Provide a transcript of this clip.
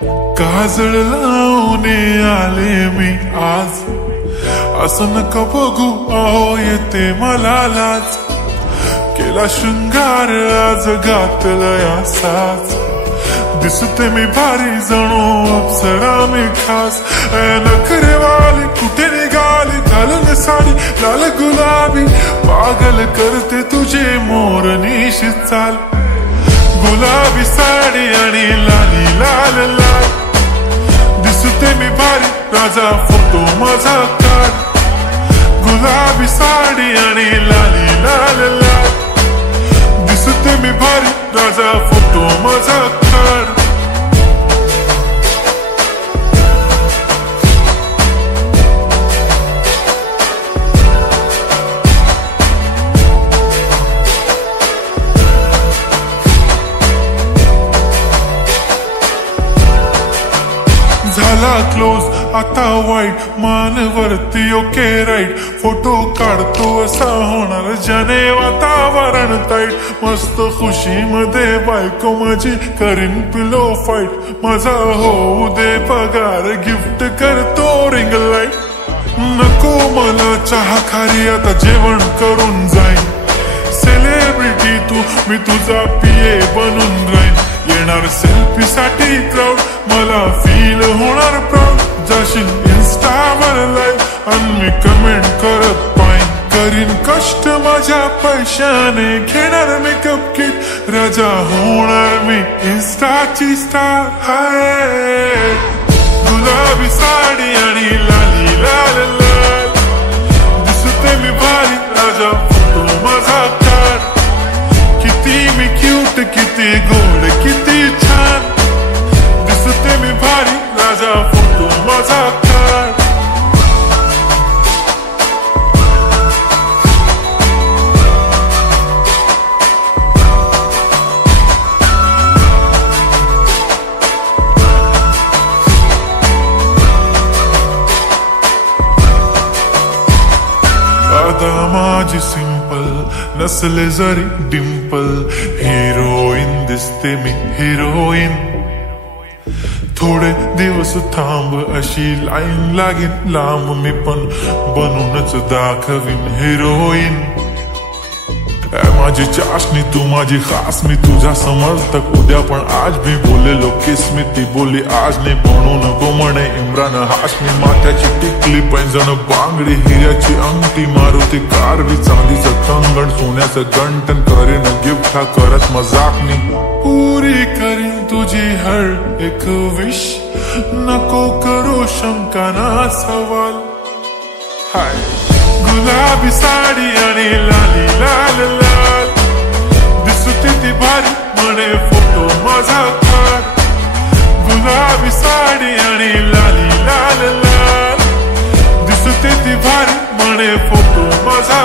काजळ लावून आले मी आज, असं नका बघू अहो येते मला लाज. केला शृंगार आज घातला साज, दिसते मी भारी जणू अप्सरा मी खास. नखरेवाली कुठे निघाली घालून साडी लाल गुलाबी, पागल करते तुझे मोरनीशी चाल. गुलाबी साडी आणि लाली लाल लाल, दिसते मी भारी राजा फोटो माझा काढ. गुलाबी साडी आणि लाली लाल लाल, दिसते मी भारी राजा फोटो माझा काढ. झाला क्लोज आता वाईट, मानवरती ओके राईट. फोटो काढतो असा होणार ज्याने वातावरण ताईट. मस्त खुशी मध्ये बायको माझी करीन पिलो फाईट. माझा होऊ दे पगार गिफ्ट करतो रिंग लाईट. नको मला चहा खारी आता जेवण करून जाईन. सेलिब्रिटी तू मी तुझा पिये बनून राहीन. येणार सेल्फी साठी क्राऊड मला फील होणार प्राऊड. जाशील इन्स्टावर लाईव्ह आणि मी कमेंट करत पाईन. करीन कष्ट माझ्या पैशाने घेणार मेकअप किट. राजा होणार मी इन्स्टाची स्टार. हाय गुलाबी साडी आणि लाली लाल लाल, दिसते मी भारी राजा फोटो माझा काढ. किती मी क्यूट किती गोड किती छान, दिसते मी भारी राजा फोटो माझा काढ. आता माझी सिंपल नसले जरी डिंपल, हिरोईन दिसते मी हिरोईन. थोडे दिवस थांब अशी लाईन लागेल लांब, मी पण बनूनच दाखवीन हिरोईन. माझी चाशनी तू माझी खास, मी तुझा समर्थक उद्या पण आज भी बोलेलो किस मी. ती बोली आज नाही बनू नको म्हणे इम्रान हाशमी. माथ्याची टिकली पैंजण बांगडी हिऱ्याची अंगठी, मारुती कारवी चांदीचं कंगण सोन्याचं गंटन. करीन गिफ्ट हा करत मजाक मी. पुरी करीन तुझी हर एक विश, नको करू शंका ना सवाल. हाय गुलाबी साडी आणि लाली लाल लाल, दिसते ती भारी म्हणे फोटो माझा काढ. गुलाबी साडी आणि लाली लाल लाल, दिसते ती भारी म्हणे फोटो माझा.